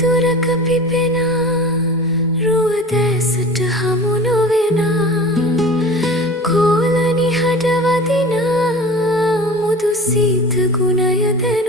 දුරක පිපෙනා රුව දැසට හමු නොවෙනා කෝලනි හඩ වදිනා මුදු සීත ගුණය දැන